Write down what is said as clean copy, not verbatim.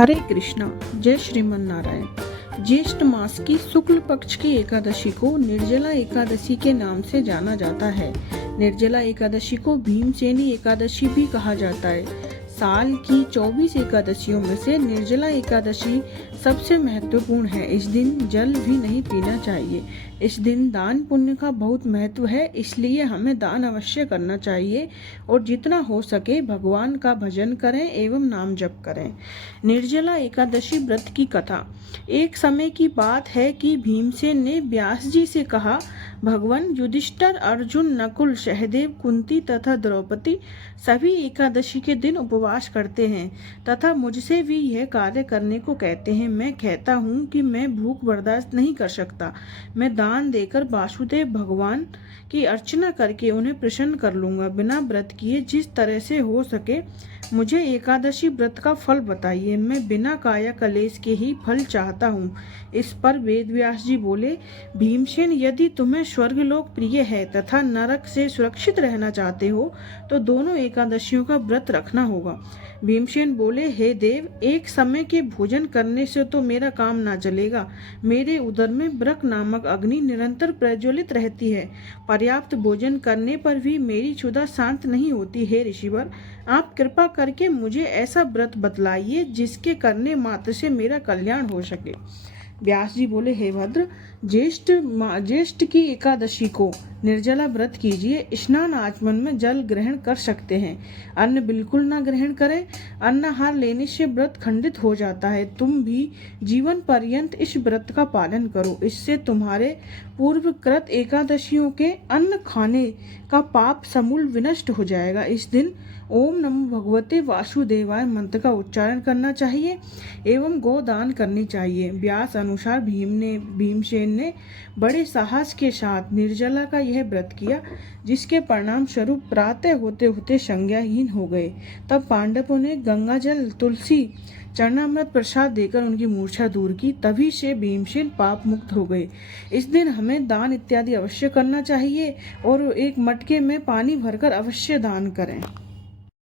हरे कृष्णा। जय श्रीमन नारायण। ज्येष्ठ मास की शुक्ल पक्ष की एकादशी को निर्जला एकादशी के नाम से जाना जाता है। निर्जला एकादशी को भीमसेनी एकादशी भी कहा जाता है। साल की 24 एकादशियों में से निर्जला एकादशी सबसे महत्वपूर्ण है। इस दिन जल भी नहीं पीना चाहिए। इस दिन दान पुण्य का बहुत महत्व है, इसलिए हमें दान अवश्य करना चाहिए और जितना हो सके भगवान का भजन करें एवं नाम जप करें। निर्जला एकादशी व्रत की कथा। एक समय की बात है कि भीमसेन ने व्यास जी से कहा, भगवान युधिष्ठिर, अर्जुन, नकुल, सहदेव, कुंती तथा द्रौपदी सभी एकादशी के दिन उपवास करते हैं तथा मुझसे भी यह कार्य करने को कहते हैं। मैं कहता हूँ कि मैं भूख बर्दाश्त नहीं कर सकता। मैं दान देकर वासुदेव भगवान की अर्चना करके उन्हें प्रसन्न कर लूंगा। बिना व्रत किए जिस तरह से हो सके मुझे एकादशी व्रत का फल बताइए। मैं बिना काया कलेश के ही फल चाहता हूँ। इस पर वेद व्यास जी बोले, भीमसेन, यदि तुम्हें स्वर्गलोक प्रिय है तथा नरक से सुरक्षित रहना चाहते हो तो दोनों एकादशियों का व्रत रखना होगा। भीमसेन बोले, हे देव, एक समय के भोजन करने से तो मेरा काम ना चलेगा। मेरे उदर में व्रक नामक अग्नि निरंतर प्रज्वलित रहती है। पर्याप्त भोजन करने पर भी मेरी क्षुधा शांत नहीं होती। हे ऋषिवर, आप कृपा करके मुझे ऐसा व्रत बतलाइए जिसके करने मात्र से मेरा कल्याण हो सके। व्यास जी बोले, हे भद्र, ज्येष्ठ की एकादशी को निर्जला व्रत कीजिए। स्नान आचमन में जल ग्रहण कर सकते हैं। अन्न बिल्कुल ना ग्रहण करें। अन्नाहार लेने से व्रत खंडित हो जाता है। तुम भी जीवन पर्यंत इस व्रत का पालन करो। इससे तुम्हारे पूर्वकृत एकादशियों के अन्न खाने का पाप समूल विनष्ट हो जाएगा। इस दिन ओम नमो भगवते वासुदेवाय मंत्र का उच्चारण करना चाहिए एवं गोदान करनी चाहिए। व्यास अनुसार भीमसेन ने बड़े साहस के साथ निर्जला का यह व्रत किया, जिसके परिणाम स्वरूप प्रातः होते होते संज्ञाहीन हो गए। तब पांडवों ने गंगा जल, तुलसी, चरणामृत प्रसाद देकर उनकी मूर्छा दूर की। तभी से भीमसेन पाप मुक्त हो गए। इस दिन हमें दान इत्यादि अवश्य करना चाहिए और एक मटके में पानी भरकर अवश्य दान करें।